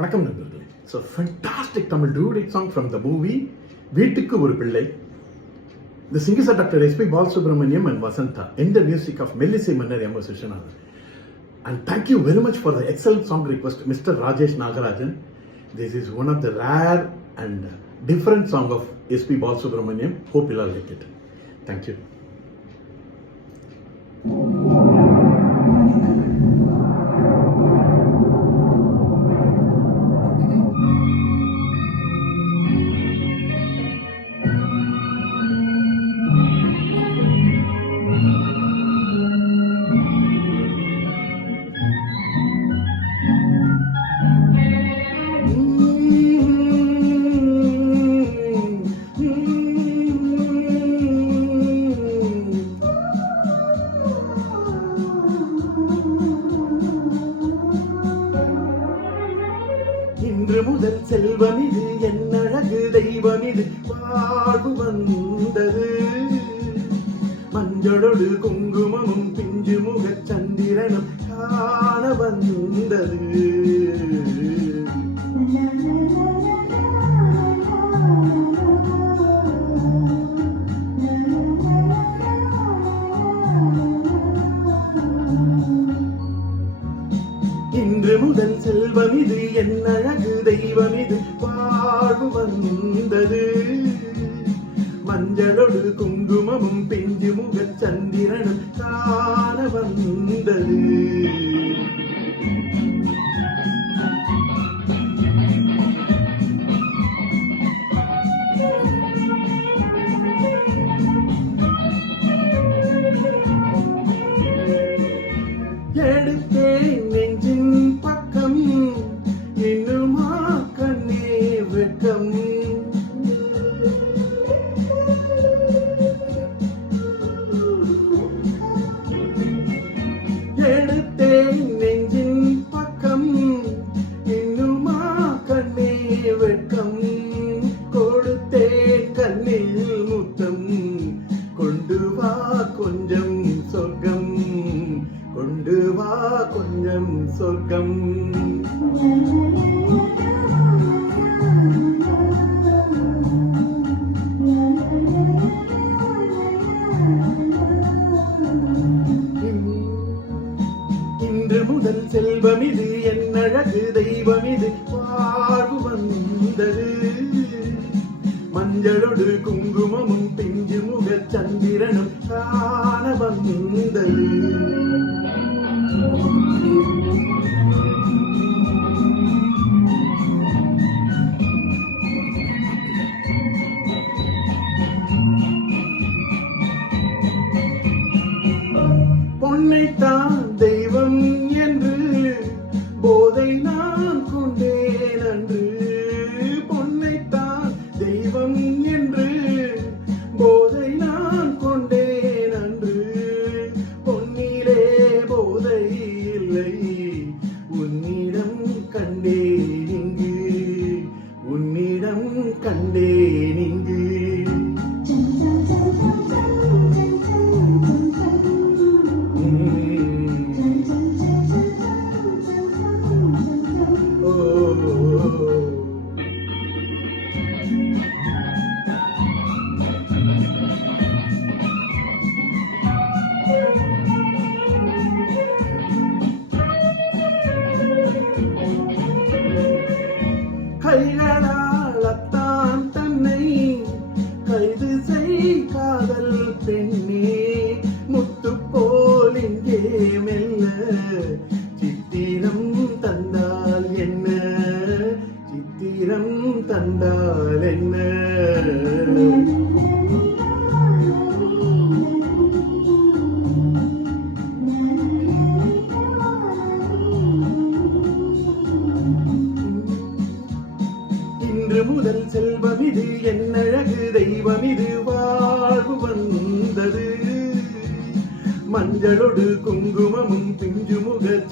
வணக்கம் நண்பர்களே. So fantastic Tamil duet song from the movie வீட்டுக்கு ஒரு பிள்ளை. The singers are Dr. S.P. Balasubramaniam and Vasantha, in the music of Melissy Mannar M. Sishanathan. And thank you very much for the excellent song request, Mr. Rajesh Nagarajan. This is one of the rare and different song of S.P. Balasubramaniam. Hope you all like it. Thank you. இன்று முதல் செல்வம் இது, என் அழகு தெய்வம் இது, வாழ்வு வந்தது. மஞ்சளோடு குங்குமமும் பிஞ்சு முகச் சந்திரனும் காண வந்தது. இன்று முதல் செல்வம் இது, என் அழகு தெய்வம் இது, வாழ்வு வந்தது. மஞ்சளோடு குங்குமமும் பிஞ்சு முகச் சந்திரனும் காண வந்தது. எடுத்தேன் நெஞ்சின் பக்கம், இன்னுமா கண்ணே வெட்கம். எடுத்தேன் நெஞ்சின் பக்கம், இன்னுமா கண்ணே வெட்கம். கொடுத்தேன் கண்ணில் முத்தம், கொண்டு வா கொஞ்சம் சொர்க்கம், கொண்டு வா கொஞ்சம் சொர்க்கம். இன்று முதல் செல்வம் இது, என் அழகு தெய்வம் இது, வாழ்வு வந்தது. மஞ்சளோடு குங்குமமும் பிஞ்சு முகச் சந்திரனும் காண வந்தது. பொன்னைத்தான் தெய்வம் என்று போதை நான் கொண்டேன் அன்று. பொன்னைத்தான் தெய்வம் என்று போதை நான் கொண்டேன் அன்று. பொன்னிலே போதை இல்லை, உன்னிடம் கண்டேன் இங்கு, உன்னிடம் கண்டேன் இங்கு. கைகளால்தான் தன்னை கைது செய் காதல் பெண்ணே, முத்து போல் இங்கே மெல்ல சித்திரம் தந்தால் என்ன, சித்திரம் தந்தால் என்ன. இன்று முதல் செல்வம் இது, என் அழகு தெய்வம் இது, வாழ்வு வந்தது. மஞ்சளோடு குங்குமமும் பிஞ்சு முகச்